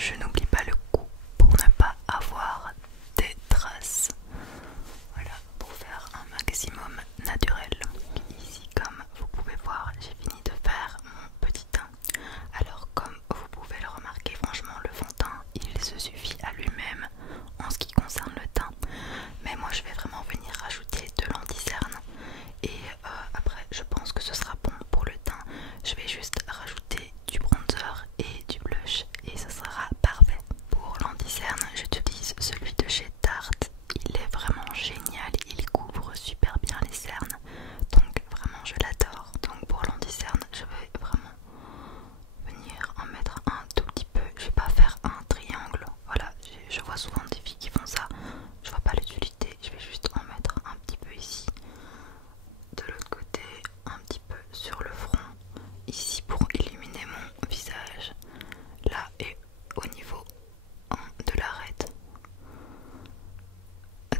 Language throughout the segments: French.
je n'oublie pas le coup pour ne pas avoir des traces. Voilà, pour faire un maximum naturel. Ici, comme vous pouvez voir, j'ai fini de faire mon petit teint. Alors comme vous pouvez le remarquer, franchement le fond de teint il se suffit à lui-même en ce qui concerne le teint. Mais moi je vais vraiment venir rajouter de l'anti-cerne. Et après je pense que ce sera bon pour le teint. Je vais juste rajouter du bronzer et du blush et ce sera parfait. Pour l'anti-cerne j'utilise celui de chez Tarte. Il est vraiment génial, il couvre super bien les cernes. Donc vraiment je l'adore. Donc pour l'anti-cerne je vais vraiment venir en mettre un tout petit peu. Je vais pas faire un triangle. Voilà, je vois souvent des filles qui font ça. Je vois pas l'utilité. Je vais juste en mettre un petit peu ici. De l'autre côté, un petit peu sur le front. Ici pour illuminer mon visage. Là et au niveau de l'arête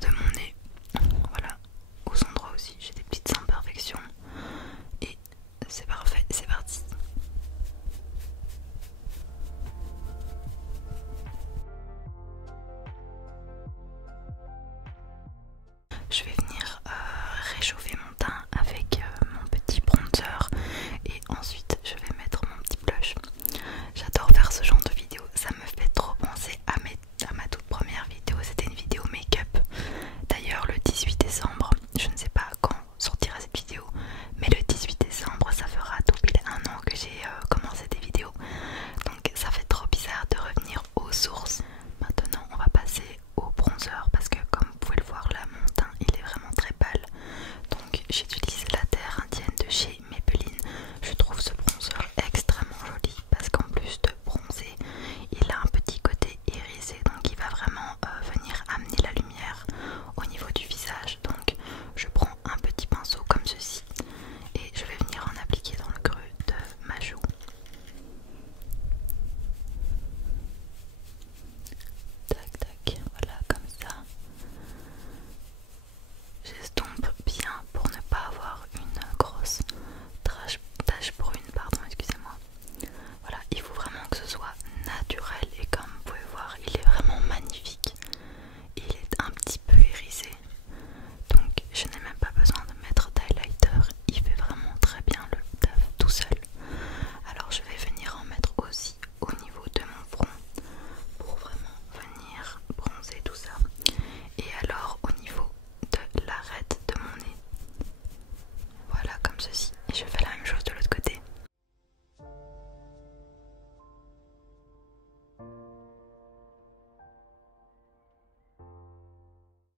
de mon nez. Voilà, aux endroits aussi j'ai des petites imperfections. Et c'est parfait, c'est parti. Je vais venir réchauffer mon teint avec mon petit bronzer et ensuite je vais mettre mon petit blush. J'adore faire ce genre de vidéo, ça me fait trop penser à ma toute première vidéo, c'était une vidéo make-up. D'ailleurs le 18 décembre, je ne sais pas quand sortira cette vidéo, mais le 18 décembre ça fera tout pile un an que j'ai commencé des vidéos. Donc ça fait trop bizarre de revenir aux sources. Maintenant on va passer au bronzer parce que comme vous pouvez le voir là mon teint il est vraiment très pâle. Donc j'utilise la terre indienne de chez Maybelline. Je trouve ce bronzer extrêmement joli parce qu'en plus de bronzer il a un petit côté irisé, donc il va vraiment venir amener la lumière au niveau du visage. Donc je prends un petit pinceau comme ceci et je vais venir en appliquer dans le creux de ma joue. Tac tac, voilà comme ça. J'estompe bien pour ne pas avoir une grosse tache brune, pardon, excusez-moi. Voilà, il faut vraiment que ce soit naturel et comme vous pouvez voir, il est vraiment magnifique. Il est un petit peu irisé, donc je n'ai même pas besoin de mettre d'highlighter. Il fait vraiment très bien le taf tout seul. Alors je vais venir en mettre aussi au niveau de mon front pour vraiment venir bronzer tout ça. Et alors au niveau de l'arête de mon nez, voilà comme ceci. Et je fais la même chose de l'autre côté.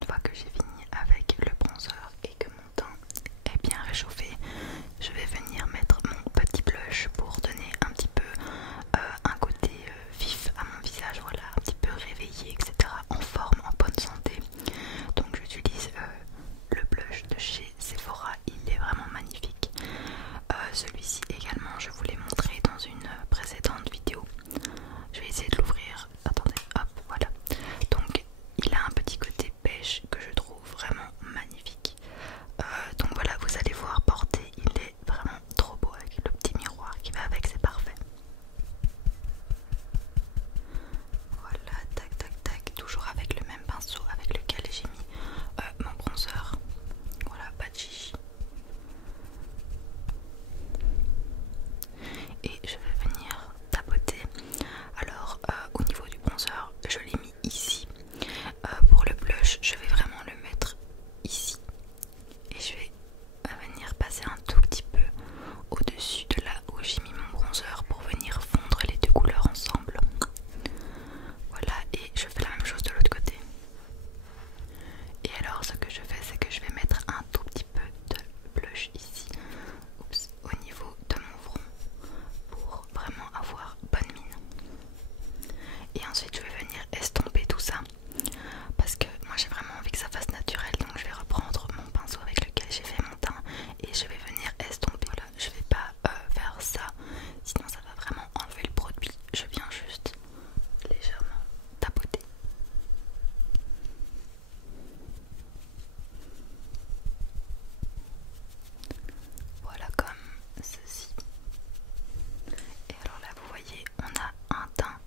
Une fois que j'ai fini avec le bronzer et que mon teint est bien réchauffé, je vais venir mettre mon petit blush pour donner un petit peu un côté vif à mon visage, voilà, un petit peu réveillé, etc. En forme, en bonne santé. Donc j'utilise le blush de chez Sephora, il est vraiment magnifique. Celui-ci également, je vous l'ai montré dans une précédente vidéo. Je vais essayer de l'ouvrir. Attendez, hop, voilà. Donc il a un petit côté beige que je trouve vraiment magnifique. Donc voilà, vous allez voir porter, il est vraiment trop beau avec le petit miroir qui va avec, c'est parfait. Voilà, tac tac tac, toujours avec le même pinceau avec lequel j'ai mis mon bronzer. Voilà, pas de chichi. Et je vais venir tapoter. Alors au niveau du bronzer, je l'ai mis ici. Pour le blush, je vais vraiment le mettre ici. Et je vais venir passer un tout petit peu au-dessus de là où j'ai mis mon bronzer pour venir fondre les deux couleurs ensemble. Voilà, et je fais la même chose de l'autre côté. Et alors ce que je fais, c'est que je vais mettre un tout petit peu de blush ici, oups, au niveau de mon front pour vraiment avoir bonne mine. Et ensuite je vais venir estomper tout ça parce que moi j'ai vraiment envie que ça fasse naturel, donc je vais reprendre mon pinceau avec lequel j'ai fait mon teint et je vais venir estomper. Voilà, je vais pas faire ça, sinon ça va vraiment enlever le produit. Je viens juste légèrement tapoter. Voilà comme ceci. Et alors là vous voyez on a un teint,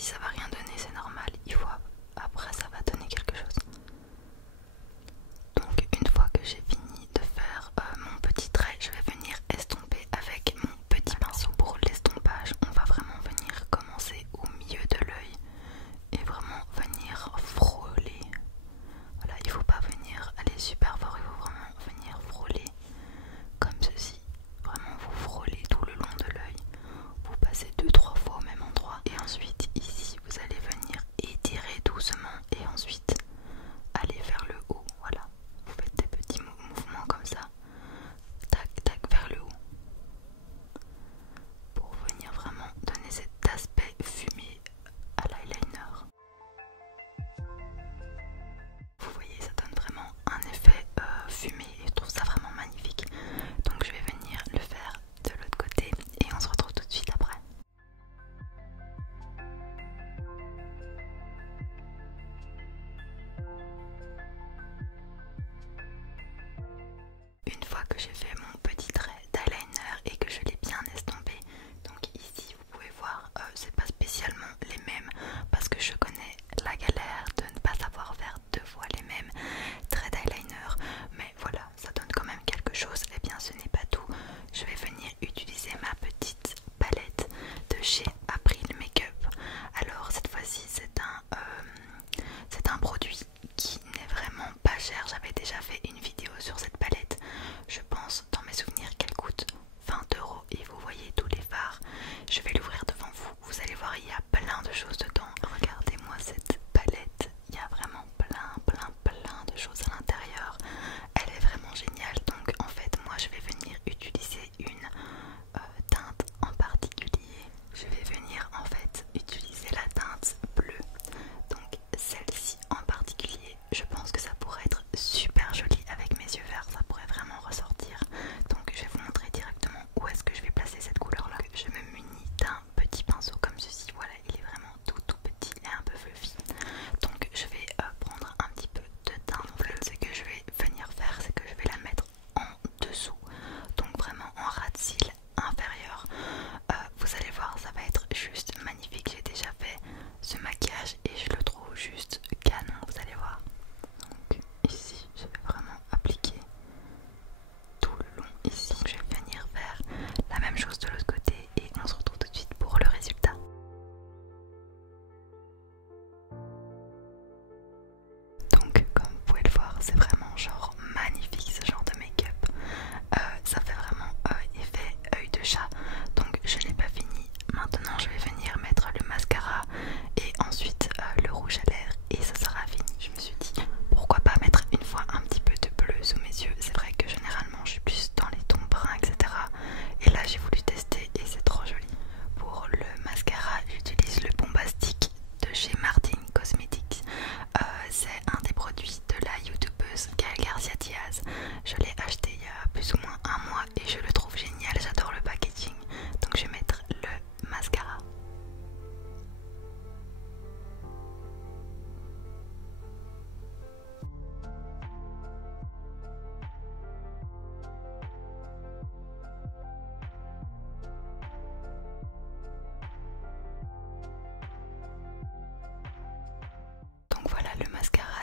si ça va rien donner, c'est normal, il faut après ça va donner quelque chose. Donc une fois que j'ai fini de faire mon petit trait, je vais venir estomper avec mon petit pinceau. Pour l'estompage, on va vraiment venir commencer au milieu de l'œil et vraiment venir frôler. Voilà, il faut pas venir aller super fort, il faut vraiment venir frôler comme ceci. Vraiment vous frôlez tout le long de l'œil. Vous passez 2-3 fois au même endroit et ensuite ici vous allez venir étirer doucement et ensuite aller vers le haut. Voilà, vous faites des petits mouvements comme ça, tac tac vers le haut pour venir vraiment donner cet aspect fumé à l'eyeliner. Vous voyez, ça donne vraiment un effet fumé et je trouve ça vraiment magnifique. Donc je vais venir le faire de l'autre côté et on se retrouve tout de suite après. Une fois que j'ai fait mon petit trait d'eyeliner et que je l'ai bien estompé, donc ici vous pouvez voir, c'est pas spécialement les mêmes parce que je connais la galère de ne pas savoir faire 2 fois les mêmes traits d'eyeliner, mais voilà, ça donne quand même quelque chose. Et bien ce n'est pas tout, je vais venir utiliser ma petite palette de chez April Makeup. Alors cette fois-ci c'est un produit qui n'est vraiment pas cher. J'avais déjà fait une vidéo sur cette palette, je pense dans mes souvenirs qu'elle coûte 20 € et vous voyez tous les fards. Je vais l'ouvrir devant vous, vous allez voir, il y a plein de choses dedans. Regardez-moi cette palette, il y a vraiment plein de choses à l'intérieur. Elle est vraiment géniale. Donc en fait moi je vais venir utiliser une teinte en particulier. Je vais venir en fait utiliser la teinte bleue. Donc celle-ci en particulier, je pense que ça pourrait être super joli avec mes yeux verts, ça pourrait vraiment ressortir. Donc je vais vous montrer directement où est-ce que je vais placer cette couleur là. Je me munis d'un petit pinceau comme ceci, voilà, il est vraiment tout petit et un peu fluffy. Donc je vais prendre un petit peu de teinte bleue. Ce que je vais venir faire, c'est que je vais la mettre en dessous, donc vraiment en ras de cils inférieur. Vous allez voir, ça va être juste magnifique. J'ai déjà fait ce maquillage et je le trouve juste canon, vous allez voir. Donc ici je vais vraiment appliquer tout le long ici. Donc, je vais venir faire la même chose de l'autre côté et on se retrouve tout de suite pour le résultat. Donc comme vous pouvez le voir, c'est vraiment genre magnifique ce genre de make-up. Ça fait vraiment effet œil de chat. Donc je n'ai pas fini. Maintenant je vais venir mettre le mascara et ensuite le rouge à lèvres et ça sera fini. Je me suis dit pourquoi pas mettre une fois un petit peu de bleu sous mes yeux. C'est vrai que généralement je suis plus dans les tons bruns, etc. Et là j'ai voulu tester et c'est trop joli. Pour le mascara j'utilise le Bombastic de chez Martin Cosmetics. C'est un des produits de la youtubeuse Gaëlle Garcia Diaz. Je l'ai acheté il y a plus ou moins un mois et je le trouve génial, j'adore le packaging. Donc je vais mettre le mascara. Donc voilà, le mascara